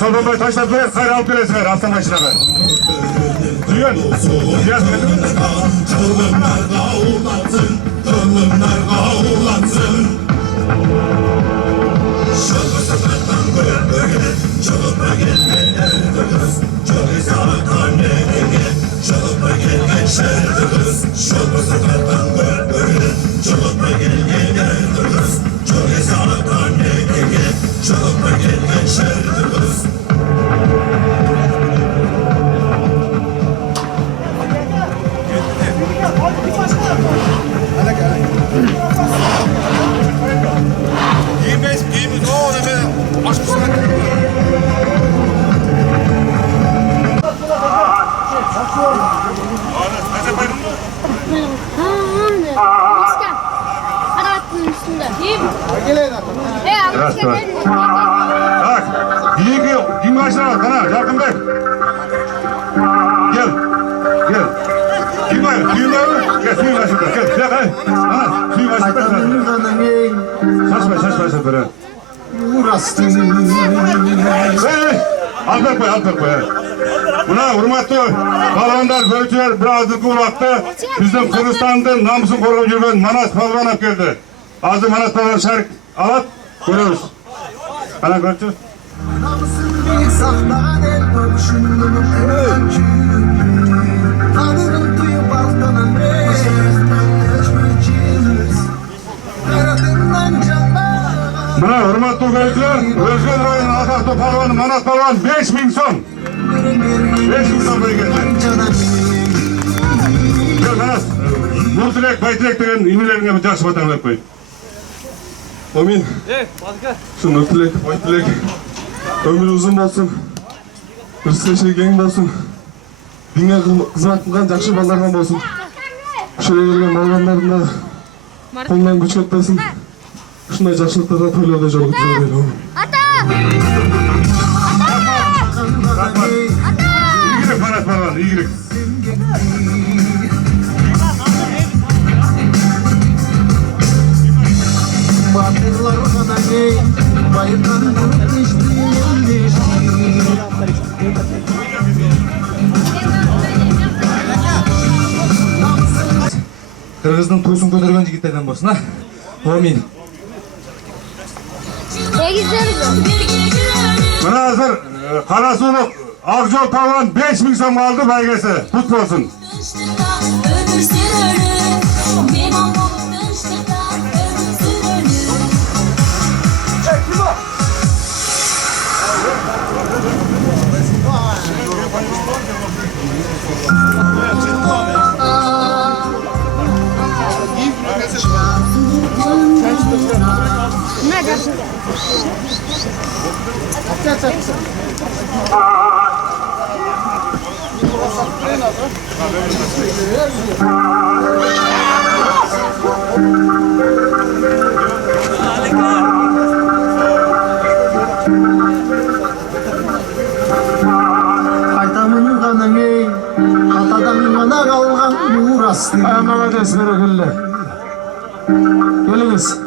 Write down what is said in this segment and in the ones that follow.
Çobanbay taşlar koyar, kayır alıp gelesi ver, alttan başına ver. Duyuyor musun? Biraz gelin. Çılgınlar kavulansın, çılgınlar kavulansın. Şılgı sıfırdan böyle, çılgınlar gelmeyenler kız. Çılgı sağlıktan ne çılgınlar gelmeyenler kız. Şılgı sıfırdan böyle, çılgınlar gelmeyenler kız. Çılgı sağlıktan ne çılgınlar gelmeyenler kız. Giyimiz o ne aşk Bak, giyim başına bak, kana, Yarkın Bey. Gel, gel. Giyim başına, gel, suyun başına, gel, gel, ana, suyun başına, saçma, böyle. Hey, alt koy. Buna hurmatlı balonlar, bölücüler birazcık uğrattı. Bizim Kırgızistan'dan namusun korup yürüyen Manas Palvan hep geldi. Azı Manas Palvan şarkı alat, görüyoruz. Ana görüyoruz. Buna hurmatlı bölücüler, Özgür Ray'ın Ataklı Palvanı Manas Palvan 5.000 son. 5.000 son böyle geldi. Gel Manas. Nurtilek, Baytilek degen ünlülerine bir jakşı batarlar koyun. Amin. Şu Nurtilek, Baytilek ömrü uzun bolsun. Hırsışı keng bolsun. Dinge kızmat kılgan jakşı ballardan bolsun. Şuraya gelgen balganların da kolundan güç ketmesin. Şunday jakşılıklarga toylarda jolukturup eyleyin. İyilik Manas Palvan, iyilik. Kırgızdın tuğsun kötürgen jigitlerden bolsun ha. Amin. Buna hazır Karasuluk Akjol Palvan 5.000 son aldı belgesi. Tut olsun. Kaytamın kanını atadan yana kalgan burası. Ayağımdan desmere gülle. Geliniz.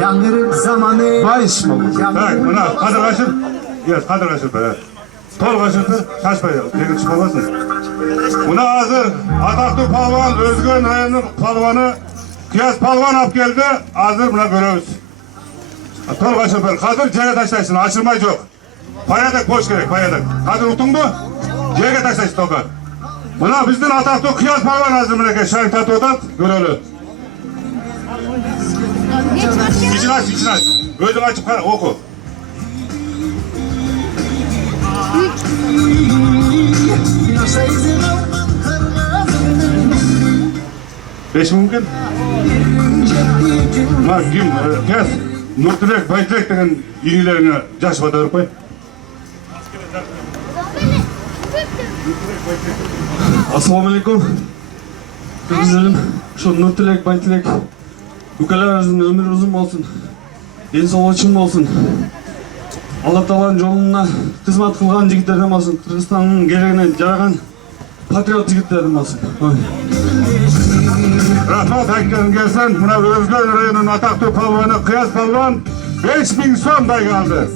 Yangırık zamanı. Bayış baba. Bak buna kadır kaşır. Yes kadır kaşır böyle. Tol kaşırtır. Şaşmayın. Peki çıkmazsın. Buna hazır Ataklı Palvan Özgün Rayı'nın palvanı Kıyas Palvan ap geldi. Hazır buna görüyoruz. Tol kaşır böyle. Kadır cege taşlaysın. Açılmay yok. Payadak boş gerek payadak. Kadır utun mu? Cege taşlaysın toka. Buna bizden Ataklı Kıyas Palvan hazır buna. Şahit tatlı odat. Görüyoruz. İçini aç. Gözünü açıp oku. Beş mümkün. Bak kim? Kes. Nurtilek, Baytilek degen inilerine jakşı batarıp koy. Assalamu alaikum. Kırgızlarım, şu Nurtilek, Baytilek ülkelerimizin ömrü uzun olsun. Densoğlu çın olsun. Allah Taala'nın yoluna hizmet kılgan jigitlerden olsun. Kırgızstan'ın gereğine jaragan patriot jigitlerden olsun. Rahmat Akker'in gelsen, buna Özgür Rayı'nın Ataklı Palvanı Kıyas Palvan 5.000 son da kaldı.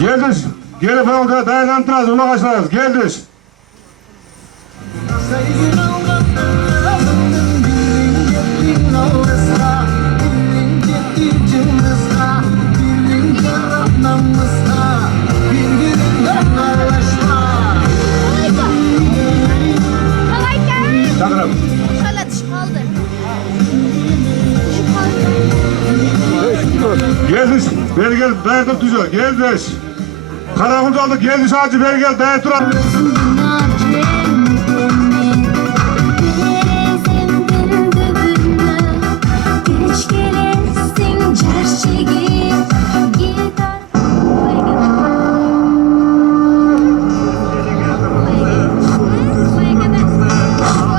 Geldiş. Geri falan dayanantınız. Ula kaçlarız. Geldiş. Takırım. Şöyle dış kaldı. Geldiş. Beri gel. Dayatıp tutuyor. Geldiş. Karakulda aldık. Geldiş ağacı. Beri gel. Dayatıp tutuyor.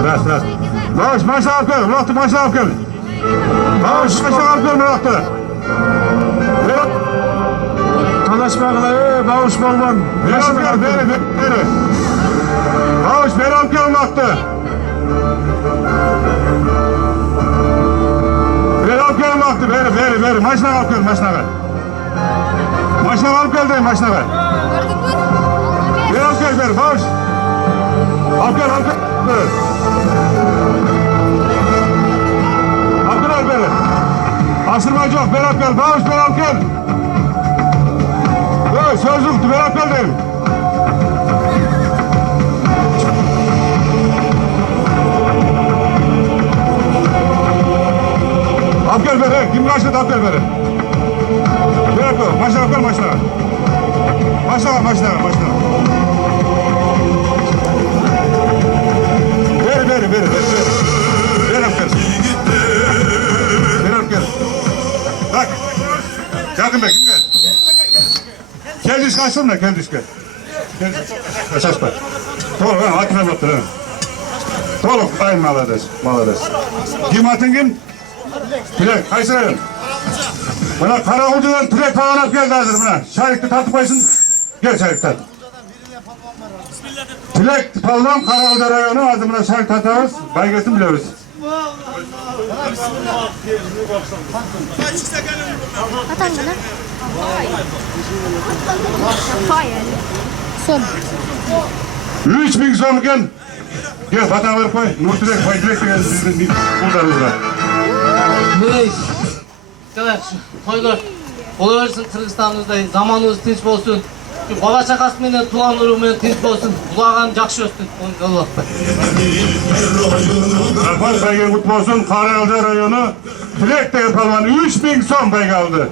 Rast. Bağış maşa alıp gelin. Murat'ı maşa alıp gelin. Bağış maşa alıp gelin Murat'ı. Tanışmakla Bağış Balvan. Beri alıp gelin. Beri. Bağış beri alıp gelin Murat'ı. Beri alıp gelin Murat'ı. Beri. Maşına alıp gelin. Maşına alıp gelin deyin. Maşına ver. Gördün mü? Beri alıp gelin. Beri. Bağış. Alıp gelin. Abdülal beni. Asırmacı yok. Berat gel. Bağış Berat gel. Sözlük Berat gel derim. Abdül beni. Kim kaçtı Abdül beni? Berat gel. Maçlara gel maçlara. Maçlara. Ver. Berat gel. Bak. Yakın be. Kim gel? Geldiş kaçtın mı? Geldiş gel. Kaçaş bak. Doğru ha. Hakime baktın ha. Doğru. Ay malades. Kim atın kim? Tilek. Kaysırayın. Buna Karakulcu'dan Tilek falan at geldi hazır buna. Şahitli tatlı koysun. Gel şahitler. Tilek Pallam Karakulcu rayonu adımına şahit atarız. Baygetini biliyoruz. Atan mı lan? Hayır. Son. 3000 sonken gel vatanları koy. Nurtilek, Baytilek de geldi sizin buradan. Ney? Evet, toylar. Oluversin Kırgızistan'ımızda, zamanımız tinç olsun. Baba çakasıyla, tuğan urumu tinç olsun. Kulağın jakşı olsun. Allah. Karpaz Baygı kutlu olsun. Karakulcu rayonu Tilek de yapalım. 3000 son Baygı aldı.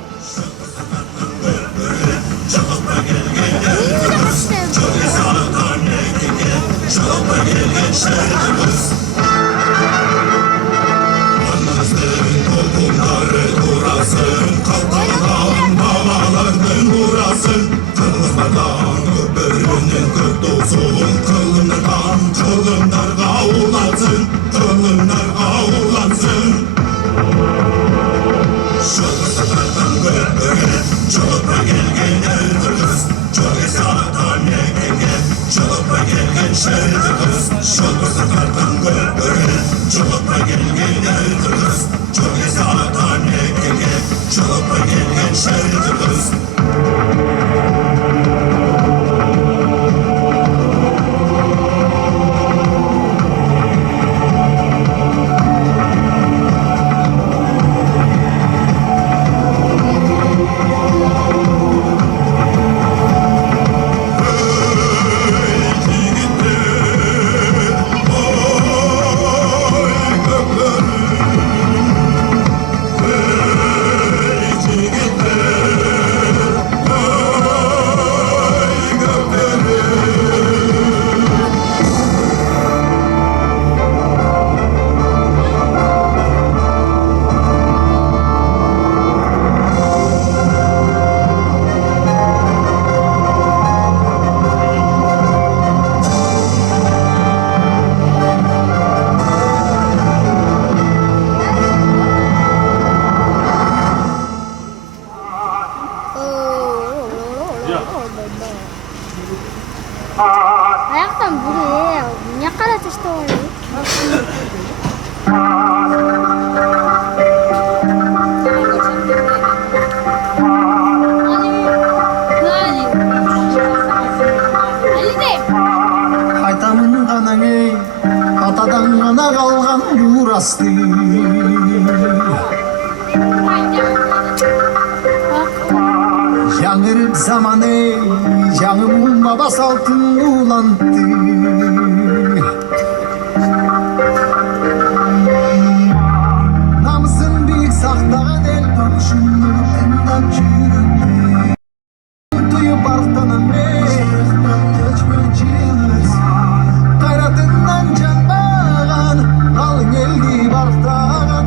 zaman ey Canım baba saltın ulandı Namısın büyük sahtağın el konuşun Endam çürüdü Duyup artanan mehtan göçmen çığırız Kayratından can bağan Kalın elli bartağan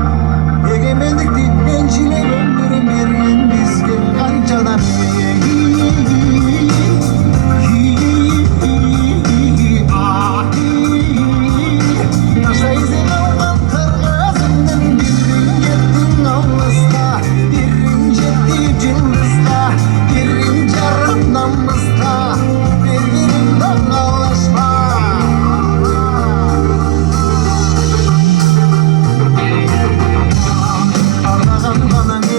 Egemenlik dinlenciler ömrüm verin bizge kancadan Taşla izin alman kırgızından Birin gettin avlısda Birin jetti cılızda Birin jarrap namızda Birbirinden ağlaşma Arnağan bana ne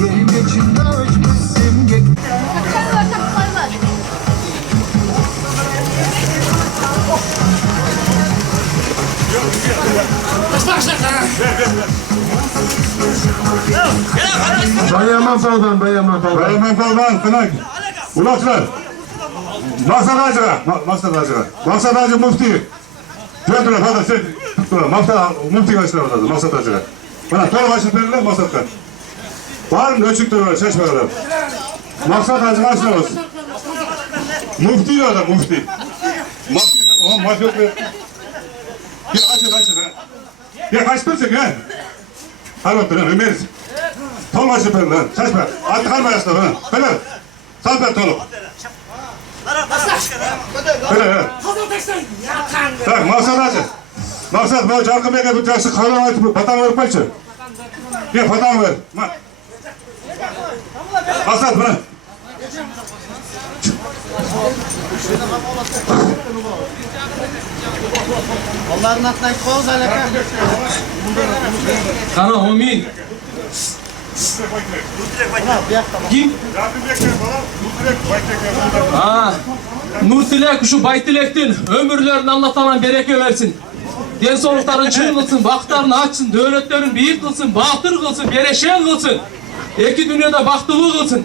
Yerim içinde ölçmüşsün Bayaman palvan, bayaman palvan. Bayraman Palvan, Kınak. Ulaklar. Maksat Hacı'ga. Maksat Hacı Mufti. Götürün, hadi sen. Tuttular. Mufti kaçtılar orada. Maksat Hacı'ga. Bana tol başlık verirler Maksat'ta. Var mı ölçüktür var, şaşmıyorlar. Maksat Hacı kaçtılar olsun. Mufti diyor adam, Mufti. Mufti, o mafya yok be. Ya kaçın ha. Ya kaçtırsın ya. Hadi oturun, Ömer'iz. Tol başı verin lan, şaşma. Artık kalma yaşlar ha. Böyle. Sal ben tolu. Böyle. Bak Maksat Hacı. Maksat bu Carkı Bey'e bu yaşlı kanı açıp patan verip açı. Bir patan ver. Maksat bana. Onların atlayıp koz alaka. Kana homin. Kim? Ha. Nurtilek şu Baytilek'tin ömürlerini anlatan bereke versin. Densolukların çığlıksın, vaktarını açsın, devletlerin büyük kılsın, batır kılsın, bereşen kılsın. İki dünyada baktığı kılsın.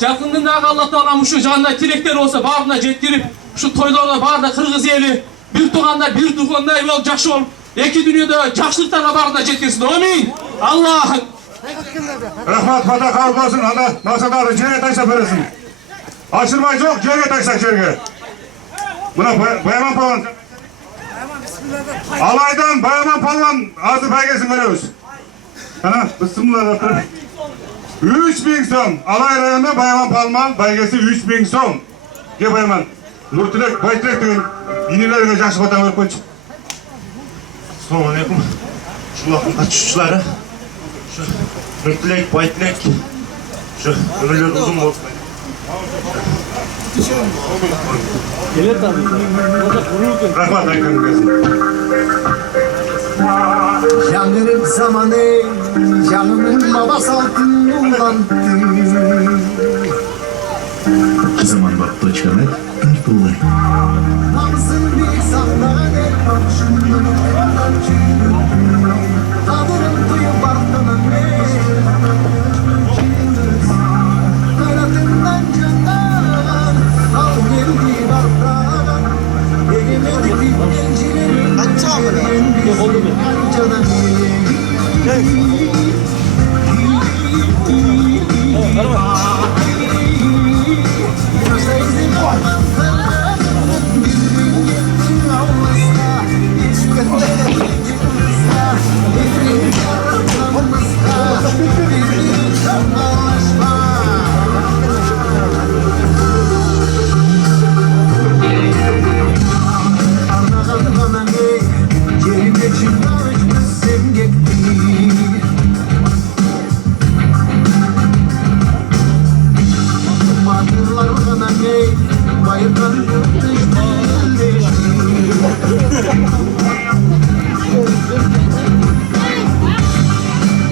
Yakınında Allah Teala şu canına tilekler olsa bağrına jettirip şu toylarda bağrına kırgız eli bir tuğanda ev ol jakşı ol. İki dünyada jakşılıklarına bağrına jettirsin. Amin. Allah'ım. Rahmat fata kabul olsun. Allah Maksat Hacı cerge taşla veresin. Aşırmay yok, cerge taşla cerge. Buna Bayaman Palvan. Alaydan Bayaman Palvan azı belgesini veriyoruz. Ha, bısımlar atır. 3000 som. Alay rayonunda Bayaman Palvan belgesi 3000 som. Gel Bayaman. Nurtilek, Baytilek diyor. İnilerine jakşı fata verip koç. Assalamu alaikum. Şulakın kaçışçıları. Şu Nurtilek, Baytilek. Şu ömürler uzun olsun. Rahmat ayaklarını versin. Yanırım zaman ey Canımın baba saltın ulandı Zaman baktı çıkamak bir dolayı. Namısın bir sahtağın el konuşun Endam çürüdü Kadırım duyup artanan Kayratından candan Al geldi bartağın Egemenlik dinlencilerin Verin bizge kancadan Taşla izin alman kırgızından Birin gettin avlısda Birin jarrap namızda Birbirinden ağlaşma Arnağan bana ne Yerim içinde ölçmüşsün gitti Madırlar bana ne Bayırdan düştü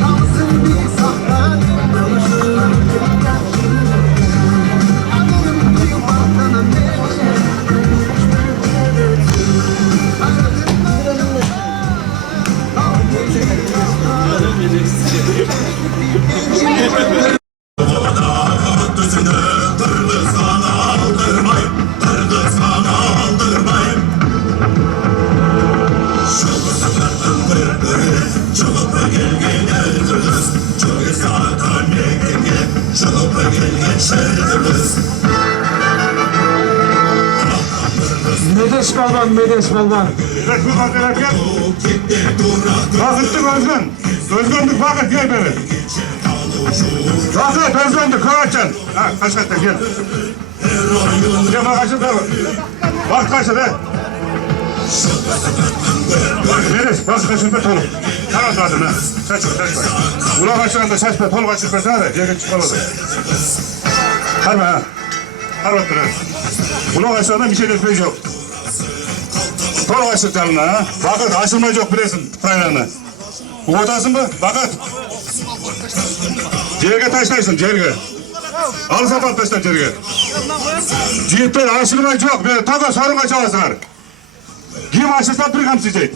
Namısın bir sahten Anırım duyup artanan ne Düzüne Medeş balvan, medeş balvan. Resmi kontrol gel. Vakıttık Özgün. Özgündük vakit gel beri. Vakit Özgündük Kıvaçcan. Ha kaç gel. Gel bak kaçın da. Vakit kaçın he. Neresi? Nasıl kaçın be tolu? Tamam zaten ha. Saçma. Ulan kaçın da saçma tolu kaçın be sana da. Ceket çıkamadı. Harbi ha. Harbi ha. Ulan kaçın da bir şey etmeyiz yok. Tolu kaçın canına ha. Vakit aşılmayı yok bilesin tayrağına. Bu otasın mı? Vakit. Cerge taşlaysın cerge. Al sapan taşla cerge. Cihitler aşılmayı yok. Böyle taka sorun kaçalasınlar. Kim aşırsa bir kamsiyecek.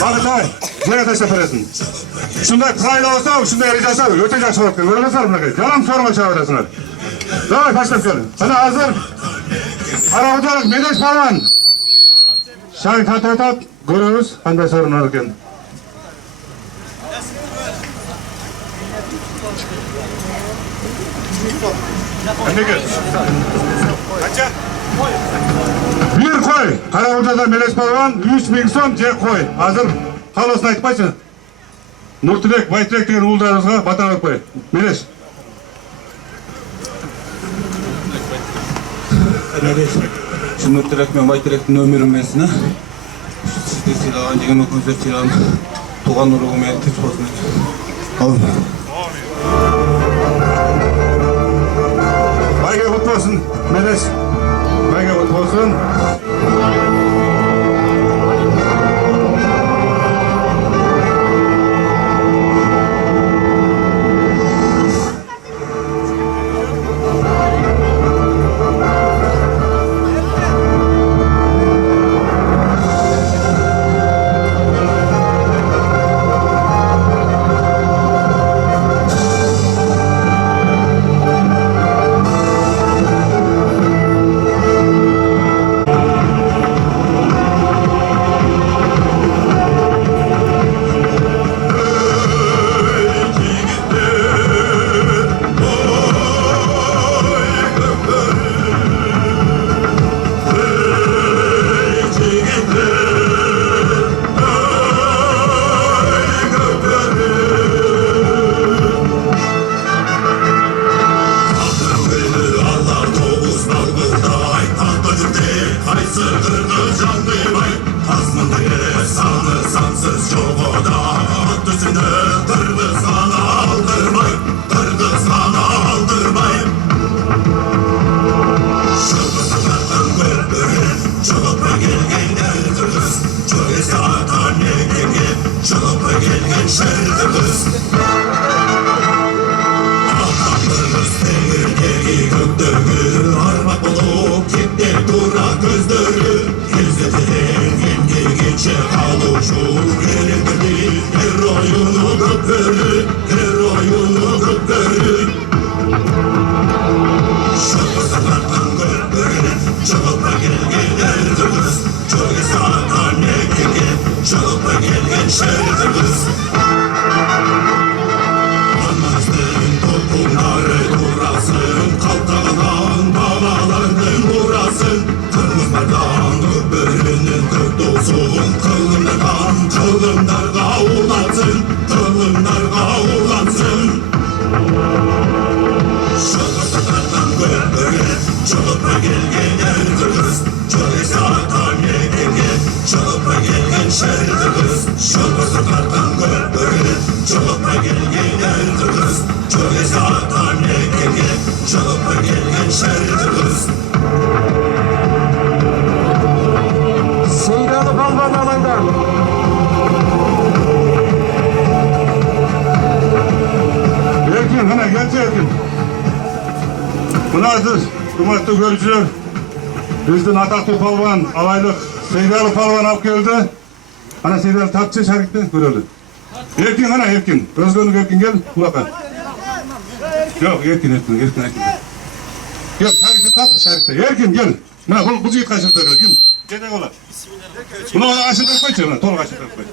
Bakın daha, nereye taşla peresin. Şunda kayla olsa, şunda yarayacaksa, ötecek sorukta, öyle sarım ne kadar. Yalan sorma çağırasınlar. Daha başlayalım şöyle. Hadi hazır. Arabacılık, Medeş Palvan. Şahin Tatat, görüyoruz. Hande sorun alırken. Hadi gel. Kaça? Bir koy. Karaburca'da Meles Palvan, 3.000 son C koy. Hazır. Halosunu aytpayçı. Nurtülek, Baytülek деген uğuldarınızға бата қойып қой. Meles. Şu Nurtilek мен Байтілектің өмірін менсін, ha? Сізді сыйлаған, дегенмен көздер сыйлаған, туған ұрығымен тіс болсын. Amin. Bayge kutlu olsun Meles. Bayge kutlu olsun. Seydalı balvan alaydan. Erkin, hana geldi Erkin. Buna aziz, kıymetli görücüler. Bizden ataklı palvan, alaylık Seydalı palvan alıp geldi. Ana Seydalı tatçı şarkıda görüldü. Erkin hana Erkin. Özgünlük Erkin gel, kulaka. Yok Erkin. Gel şarkıda tat şarkıda. Erkin gel. Buna bu zeyt kaşırda gel. Gel. Gel ola. Buna aşırda koy çabuk. Tol kaşırda koy.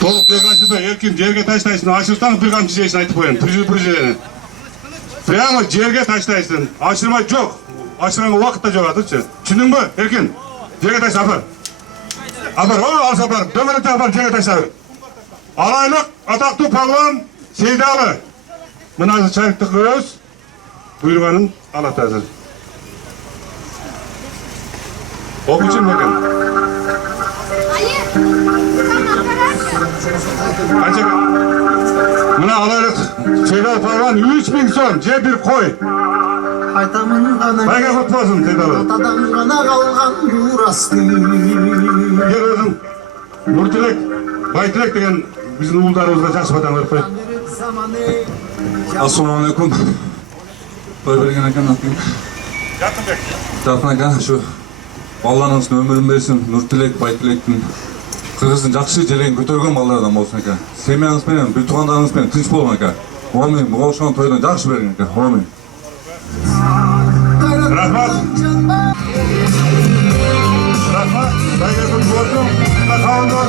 Толық берганчы еркин жерге таштайсың, ашырсаң bir kamçı жейсің айтып қояйын, пүржеден. Прямо жерге таштайсың, ашырмай жоқ. Ашырған уақыт та жоқ атыршы. Түсіндің бе, еркин? Жерге ташта апар. Апар, алса апар, дөміректе апар, жерге ташта. Алайлық, атақты палуан, Сейдалы. Мыназы шарикті көз, бұйырғанын алады әзір. Оқучым екен. Қанша? Мына алайлық, Сейдалы палуан 3000 сом, же bir қой. Айтамын ғана Байға құт болсын, Сейдалы. атадан ғана қалған бурасты. Егер өзің Нұртілек, Байтілек деген біздің ұлдарымызға жақсы батан көріп қой. Ассалаумағалейкум. Той берген екен атым. Жарқын ака, şu балаларыңыздың өмірін берсін, Нұртілек, Байтілектің қырғыздың жақсы желегін көтерген балалардан болсын ака. Семьяңызбен, бір туғандарыңызбен тыныш болған ака. Омен, мұғалшаған тойдан жақсы берген ака. Омен. Рахмат. Рахмат. Байға құт болсын. Қауындар.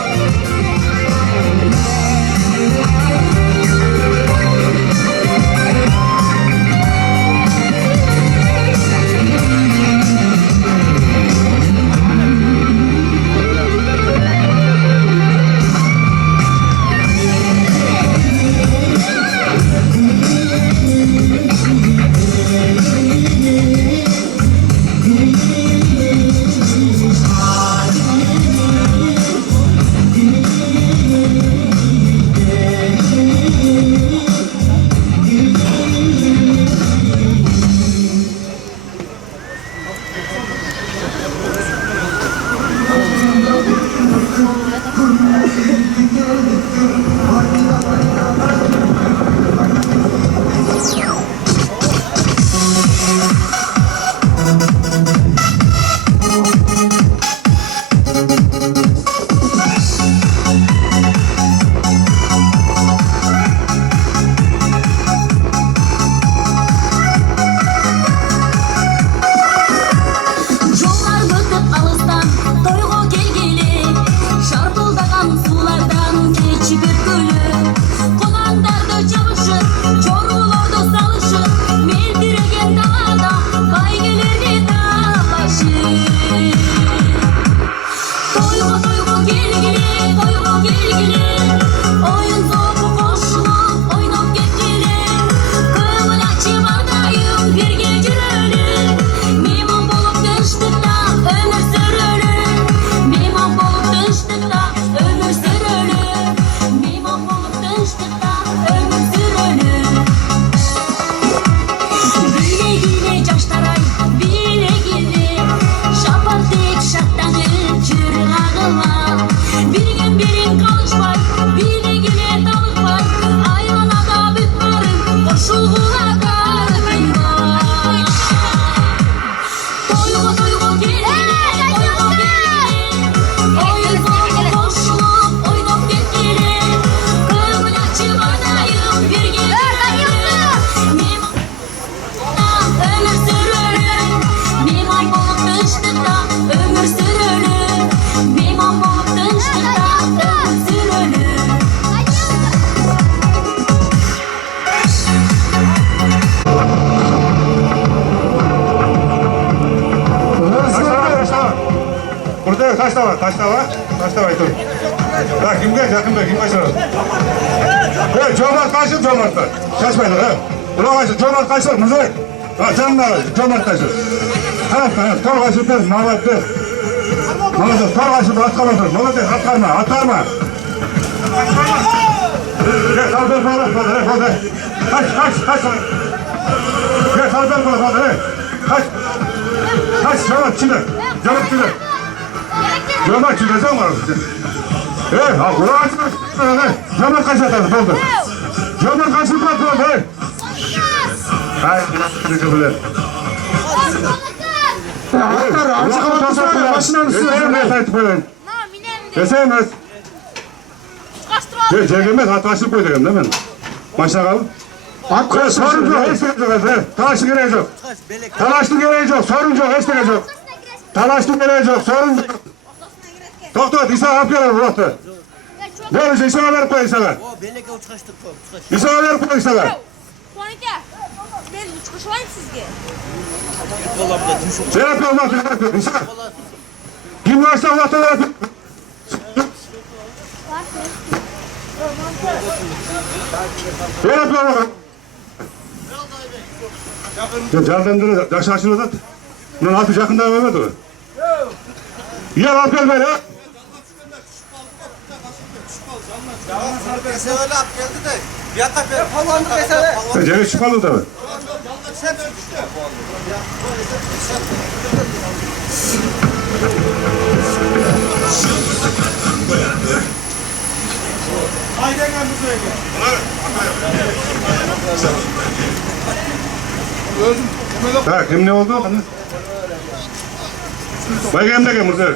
Taşta var dur. Ya kim gel yakın be kim kaçırır? Hey Cömert kaçır Cömert'ten. Kaçmayın ha. Ulan kaçır Cömert kaçır Mızık. Ha canına Cömert kaçır. Evet tor kaçır ben Mehmet de. Mehmet tor kaçır at kalır. Mehmet de at kalma at kalma. Gel kaldır falan kaç. Gel kaldır falan kaç. Kaç Cömert içinde. Cömert içinde. Cömert çizeceğim var size. Hey, ha kulağı açma. Cömert kaç atarız oldu. Cömert kaç atarız oldu. Hey. Hayır, teşekkürler. Açık kapatmasana başından üstüne. Deseyemez ayıp koyun. Deseyemez. Çekilmez, ataşlık koydum değil mi? Başına kalın. Sorun yok, hiç yok. Talaşlı gereği yok. Talaşlı gereği yok, sorun yok, hiç yok. Talaşlı gereği yok, sorun yok. To'xta, İsa olib keladi uloqni. Bo'ldi, İsa'ga berib qo'y İsa'ga. İsa'ga berib qo'y İsa'ga. To'y aka. Men chiqishvoyim sizga. Berib qo'y uloqni, İsa. Kim varsa uloqni berib. Berib qo'y uloqni. Jardamda yaxshi ochiladi. Bunun altı yakında Mehmet o. Yer al gel böyle. Cemil çıkalı da. Ha, kim ne oldu? Baygamda gel Muzur.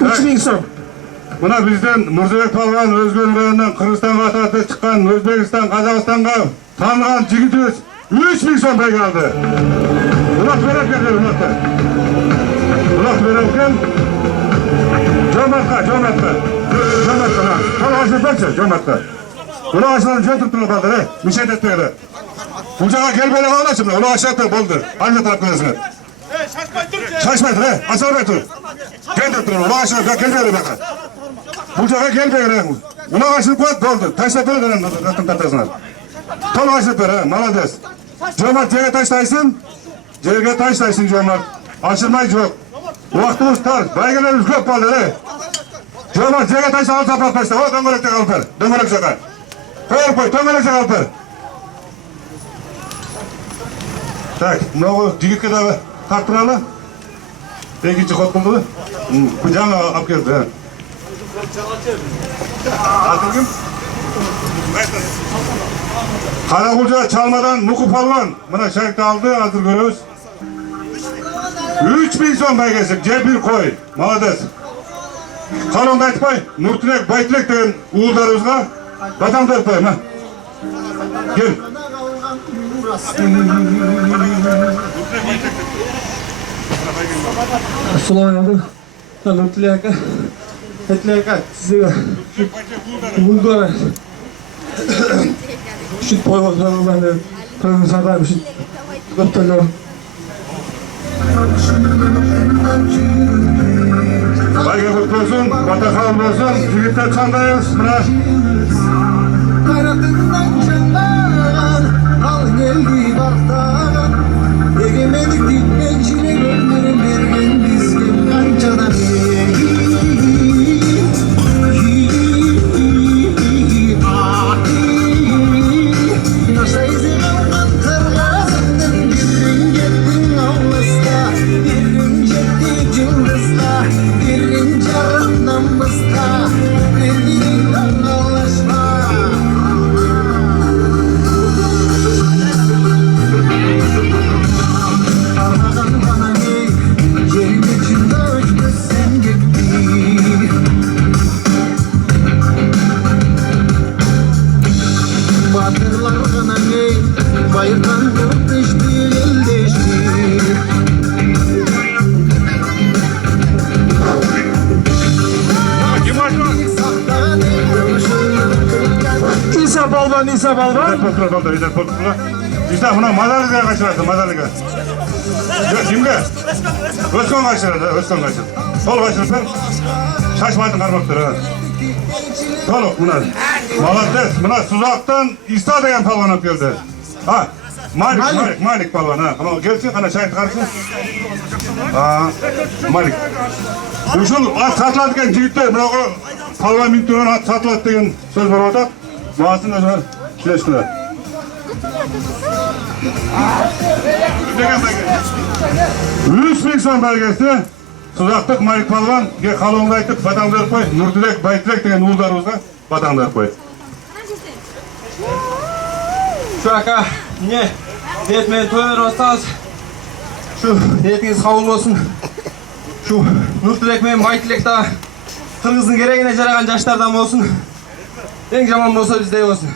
Üç bin so'm. Buna bizden Murzabek Palvan Özgür rayonundan Kırgızstan vatandaşı çıkan Özbekistan, Kazakistan'a tanınan jigitimiz 3000 so'm pay aldı. Ulat verip geldi ulatı. Ulat verirken Cömert'e. Kol açıp verse Cömert'e. Bunu aşağıdan jön tuttuğunu kaldı he. Müşahede etmeyle. Bucağa gel böyle bağla şimdi. Onu aşağıda boldur. Hangi taraf kılıyorsun? Şaşmayın he. Aşağıda dur. Gel tuttuğunu. Onu aşağıda gel böyle bakın. Bucağa gel böyle. Onu aşağıda koy doldur. Taşla böyle dönem. Katın katasına. Kol açıp ver he. Malades. Cömert yere taşlaysın. Yerge taşlaysın Cömert. Açılmayı yok. Vaktimiz tar. Baygelerimiz köp kaldı he. Cömert yere taşla al taprak taşla. O döngölekte kalper. Döngölek sakar. Koy, döngölek sakar kalper. Так, много жігітке да тартыралы. Екінші ход болды. Жаңа алып келді. Аты кім? Қарақұлжа Чалмадан Мұқы Палуан. Мына шайықты алды, азыр көреміз. 3000 сом бәйгесі, жер бір қой. Молодец. Қалонды айтпай, Нұртілек, Байтілек деген уылдарымызға батамды айтпай, ма? Кел. Assalamualaikum. Salam tilaka. Tilaka sizga. Bulgara. Şu toylardan da tanışalar şu doktorlar. Bayga kutlu olsun, batakal olsun, jigitler çandayız. Buna Karatından çandan al geldi baktan egemedik dikmekçine gönderin bir gün bizim kancadan Taşayızı kalkan kırgazından bir gün gittin avlısta bir gün gittik cıldızda bir gün carınlamızda bir gün anlaşma Bayırdan yurtdış bir eldeştir İsa Balban. İzler potlar. İşte buna Madalya'ya kaçırdı, Madalya. Yok, kimge? Özkan kaçırdı. Sol kaçırdı. Şaşmadın karmaktır ha. Soluk buna. Malates. Buna Suzak'tan İsa deyen palvan alıp geldi. Ha. Malik palvan ha. Ama gelsin, kana şahit karşısın. Ha. Malik. Uşul at satladı gen jigitler. Buna o palvan mintuğun at satladı degen söz var orada. Mağazın özü kileşkiler. 3000 so'm belgesi. Suzaqdıq Malik Palvan, қалуыңды айтып, батаңды беріп қой. Нұртілек, Байтілек деген уылдарымызға батаңды беріп қой. Şu aka, ne? Niyetmeni toylar olsanız, şu niyetiniz kabul olsun. Şu Nurtülek men Baytilek da Kırgız'ın gereğine jaragan yaşlardan olsun. En jaman bolsa bizde olsun.